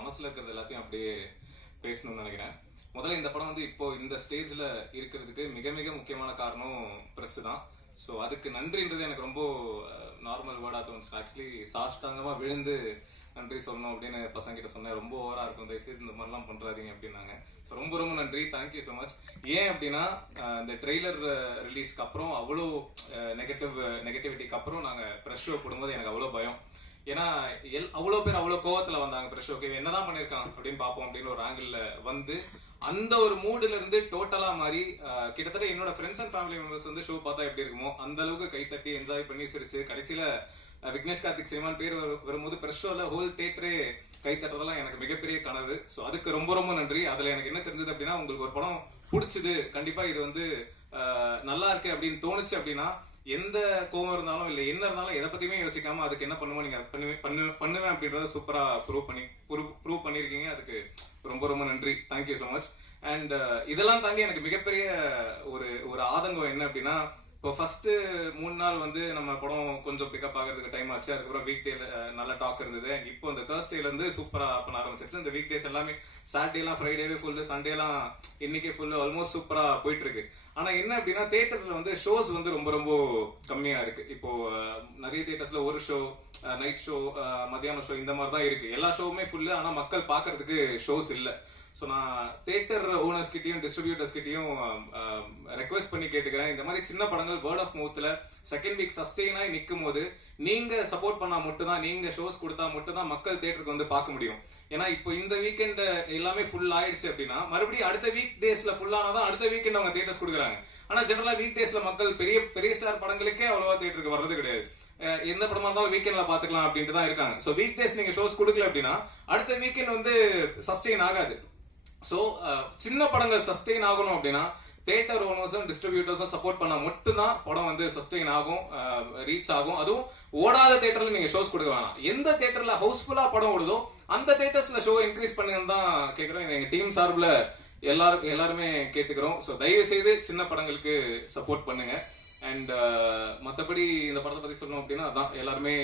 மனசுல இருக்கிறது எல்லாத்தையும் அப்படியே பேசணும்னு நினைக்கிறேன். முதல்ல இந்த படம் வந்து இப்போ இந்த ஸ்டேஜ்ல இருக்கிறதுக்கு மிக மிக முக்கியமான காரணம் பிரஸ் தான். ஸோ அதுக்கு நன்றின்றது எனக்கு ரொம்ப நார்மல் வேர்டா தோணுச்சு. ஆக்சுவலி சாஷ்டாங்கமா விழுந்து நன்றி சொல்லணும் அப்படின்னு பசங்க கிட்ட சொன்னேன். ரொம்ப ஓவரா இருக்கும், தயவுசெய்து இந்த மாதிரிலாம் பண்றாதீங்க அப்படின்னாங்க. ஸோ ரொம்ப ரொம்ப நன்றி, தேங்க்யூ ஸோ மச். ஏன் அப்படின்னா இந்த ட்ரெய்லர் ரிலீஸ்க்கு அப்புறம் அவ்வளோ நெகட்டிவிட்டிக்கு அப்புறம் நாங்கள் ப்ரெஷ் ஷோ போடும்போது எனக்கு அவ்வளோ பயம். ஏன்னா அவ்வளோ பேர் அவ்வளோ கோவத்துல வந்தாங்க ப்ரெஷ் ஷோக்கு, என்னதான் பண்ணியிருக்கான் அப்படின்னு பார்ப்போம் அப்படின்னு ஒரு ஆங்கிள் வந்து அந்த ஒரு மூடுல இருந்து டோட்டலா மாறி கிட்டத்தட்ட என்னோட ஃப்ரெண்ட்ஸ் அண்ட் ஃபேமிலி மெம்பர்ஸ் வந்து ஷோ பார்த்தா எப்படி இருக்குமோ அந்த அளவுக்கு கைத்தட்டி என்ஜாய் பண்ணி சிரிச்சு கடைசியில விக்னேஷ் கார்த்திக் சினிமான் பேர் வரும்போது பிரஸ் ஷோல ஹோல் தியேட்டரே கை தட்டுறதெல்லாம் எனக்கு மிகப்பெரிய கனவு. ஸோ அதுக்கு ரொம்ப ரொம்ப நன்றி. அதுல எனக்கு என்ன தெரிஞ்சது அப்படின்னா, உங்களுக்கு ஒரு படம் பிடிச்சது, கண்டிப்பா இது வந்து நல்லா இருக்கு அப்படின்னு தோணுச்சு அப்படின்னா எந்த கோவம் இருந்தாலும் இல்ல என்ன இருந்தாலும் எதை பத்தியுமே யோசிக்காம அதுக்கு என்ன பண்ணுமோ நீங்க பண்ணுவேன் அப்படின்றத சூப்பரா ப்ரூவ் பண்ணிருக்கீங்க. அதுக்கு ரொம்ப ரொம்ப நன்றி, தேங்க்யூ ஸோ மச். அண்ட் இதெல்லாம் தாண்டி எனக்கு மிகப்பெரிய ஒரு ஆதங்கம் என்ன அப்படின்னா, இப்போ ஃபர்ஸ்ட் 3 நாள் வந்து நம்ம படம் கொஞ்சம் பிக்கப் ஆகிறதுக்கு டைம் ஆச்சு. அதுக்கப்புறம் வீக் டேல நல்ல டாக் இருந்தது. இப்போ இந்த தேர்ஸ்டேல இருந்து சூப்பரா பண்ண ஆரம்பிச்சிருச்சு. இந்த வீக் டேஸ் எல்லாமே சாட்டர்டேலாம் ஃப்ரைடேவே ஃபுல்லு, சண்டேலாம் இன்னைக்கே ஃபுல்லு, ஆல்மோஸ்ட் சூப்பரா போயிட்டு இருக்கு. ஆனா என்ன அப்படின்னா தியேட்டர்ல வந்து ஷோஸ் வந்து ரொம்ப ரொம்ப கம்மியா இருக்கு. இப்போ நிறைய தியேட்டர்ஸ்ல ஒரு ஷோ, நைட் ஷோ, மத்தியான ஷோ, இந்த மாதிரி தான் இருக்கு. எல்லா ஷோவுமே ஃபுல்லு, ஆனா மக்கள் பாக்குறதுக்கு ஷோஸ் இல்லை. ஸோ நான் தியேட்டர் ஓனர்ஸ் கிட்டையும் டிஸ்ட்ரிபியூட்டர்ஸ் கிட்டையும் ரெக்வெஸ்ட் பண்ணி கேட்டுக்கிறேன், இந்த மாதிரி சின்ன படங்கள் வேர்ட் ஆஃப் மவுத்ல செகண்ட் வீக் சஸ்டெயினாக நிற்கும் போது நீங்க சப்போர்ட் பண்ணா மட்டும்தான், நீங்க ஷோஸ் கொடுத்தா மட்டும்தான் மக்கள் தியேட்டருக்கு வந்து பார்க்க முடியும். ஏன்னா இப்போ இந்த வீக்கெண்ட் எல்லாமே ஃபுல் ஆயிடுச்சு அப்படின்னா மறுபடியும் அடுத்த வீக் டேஸ்ல ஃபுல் ஆனாதான் அடுத்த வீக்கெண்ட் அவங்க தியேட்டர்ஸ் கொடுக்குறாங்க. ஆனா ஜெனரலா வீக் டேஸ்ல மக்கள் பெரிய ஸ்டார் படங்களுக்கே அவ்வளவா தியேட்டருக்கு வர்றது கிடையாது. எந்த படமா இருந்தாலும் வீக்கெண்ட்ல பாத்துக்கலாம் அப்படின்ட்டு தான் இருக்காங்க. ஸோ வீக் டேஸ் நீங்க ஷோஸ் கொடுக்கல அப்படின்னா அடுத்த வீக்கெண்ட் வந்து சஸ்டெயின் ஆகாது. ஸோ சின்ன படங்கள் சஸ்டெயின் ஆகணும் அப்படின்னா தியேட்டர் ஓனர்ஸும் டிஸ்ட்ரிபியூட்டர்ஸும் சப்போர்ட் பண்ணா மட்டும்தான் படம் வந்து சஸ்டெயின் ஆகும், ரீச் ஆகும். அதுவும் ஓடாத தியேட்டர்ல நீங்க ஷோஸ் கொடுக்க வேணாம். எந்த தியேட்டர்ல ஹவுஸ்ஃபுல்லா படம் ஓடுதோ அந்த தியேட்டர்ஸ்ல ஷோ இன்க்ரீஸ் பண்ணுங்கன்னு தான் கேட்கிறோம். எங்க டீம் சார்பில் எல்லாருமே கேட்டுக்கிறோம். ஸோ தயவு செய்து சின்ன படங்களுக்கு சப்போர்ட் பண்ணுங்க. அண்ட் மற்றபடி இந்த படத்தை பத்தி சொல்லணும் அப்படின்னா அதான், எல்லாருமே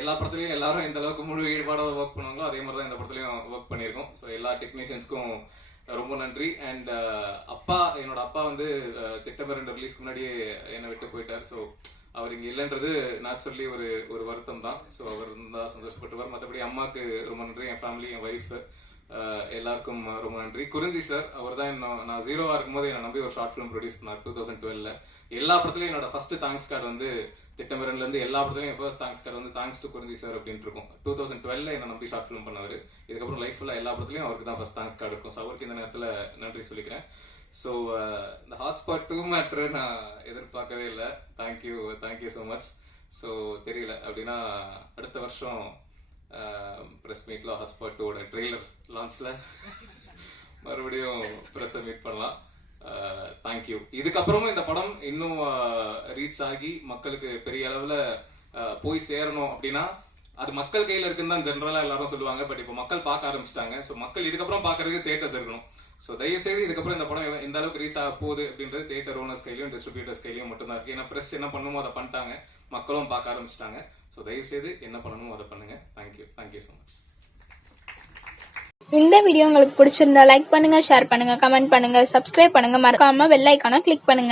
எல்லா படத்துலயும் எல்லாரும் எந்த அளவுக்கு முழு ஈடுபாடாக ஒர்க் பண்ணுவாங்களோ அதே மாதிரி தான் இந்த படத்துலயும் ஒர்க் பண்ணியிருக்கோம். ஸோ எல்லா டெக்னீஷியன்ஸ்க்கும் ரொம்ப நன்றி. அண்ட் என்னோட அப்பா வந்து திட்டமிரண்டு ரிலீஸ்க்கு முன்னாடியே என்னை விட்டு போயிட்டார். ஸோ அவர் இங்க இல்லைன்றது நேச்சுரலி ஒரு வருத்தம் தான். ஸோ அவர் தான் சந்தோஷப்பட்டுவார். மற்றபடி அம்மாவுக்கு ரொம்ப நன்றி, என் ஃபேமிலி, என் ஒய்ஃப் எல்லாருக்கும் ரொம்ப நன்றி. குறிஞ்சி சார், அவர் தான் நான் ஜீரோவா இருக்கும்போது என்னை நம்பி ஒரு ஷார்ட் ஃபிலிம் ப்ரொடியூஸ் பண்ணார் 2012. எல்லா படத்துலயும் என்னோட ஃபர்ஸ்ட் தேங்க்ஸ் கார்டு வந்து திட்டமிரன்ல இருந்து எல்லா படத்துலயும் ஃபர்ஸ்ட் தேங்க்ஸ் கார்டு வந்து தேங்க்ஸ் டு குறிஞ்சி சார் அப்படின்னு இருக்கும். 2012 என்ன நம்பி ஷார்ட் ஃபிலிம் பண்ணவர். இதுக்கப்புறம் லைஃப் ஃபுல்லா எல்லா படத்துலயும் அவருக்கு தான் ஃபர்ஸ்ட் தேங்க்ஸ் கார்டு இருக்கும். ஸோ அவருக்கு இந்த நேரத்தில் நன்றி சொல்லிக்கிறேன். ஸோ இந்த ஹாட்ஸ்பாட் 2 மேட்ரு நான் எதிர்பார்க்கவே இல்லை. Thank you so much. ஸோ தெரியல அப்படின்னா அடுத்த வருஷம் ப்ரெஸ் மீட்ல ஹாட்ஸ்பாட் 2ஓட ட்ரெய்லர் லான்ச்ல மறுபடியும் ப்ரெஸ்ஸை மீட் பண்ணலாம். தேங்க்யூ. இதுக்கப்புறமும் இந்த படம் இன்னும் ரீச் ஆகி மக்களுக்கு பெரிய அளவுல போய் சேரணும் அப்படின்னா அது மக்கள் கையில இருக்குன்னு தான் ஜெனரலா எல்லாரும் சொல்லுவாங்க. பட் இப்போ மக்கள் பார்க்க ஆரம்பிச்சிட்டாங்க. ஸோ மக்கள் இதுக்கப்புறம் பார்க்கறதுக்கு தியேட்டர்ஸ் இருக்கணும். ஸோ தயவு செய்து இதுக்கப்புறம் இந்த படம் எந்த அளவுக்கு ரீச் ஆக போகுது அப்படின்றது தியேட்டர் ஓனர்ஸ் கையிலையும் டிஸ்ட்ரிபியூட்டர்ஸ் கையிலையும் மட்டும்தான் இருக்கு. ஏன்னா பிரஸ் என்ன பண்ணுமோ அதை பண்ணிட்டாங்க, மக்களும் பார்க்க ஆரம்பிச்சிட்டாங்க. ஸோ தயவு செய்து என்ன பண்ணணுமோ அதை பண்ணுங்க. Thank you so much. இந்த வீடியோ உங்களுக்கு பிடிச்சிருந்தா லைக் பண்ணுங்க, ஷேர் பண்ணுங்க, கமெண்ட் பண்ணுங்க, சப்ஸ்கிரைப் பண்ணுங்க, மறக்காம பெல் ஐகானை கிளிக் பண்ணுங்க.